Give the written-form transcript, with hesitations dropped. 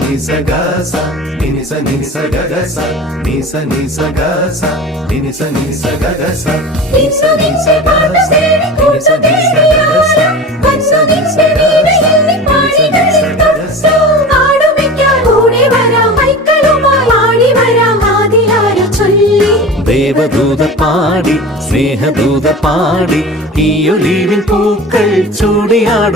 നിസ Gaza നിനിസ നിസ ഗഗസ നിസ നിസ Gaza നിനിസ നിസ ഗഗസ നിസ നിസ Gaza നിനിസ നിസ ഗഗസ നിസ നിസ Gaza നിസ ഗഗസ ആടുമെക്കാൻ ഓടി വരാം മൈക്കളുമായി ആടി വരാം ആദിയായ ചൊല്ലി ദേവദൂത പാടി സ്നേഹദൂത പാടി ഈ ഒലിവിൻ പൂക്കൾ ചൂടിയാടും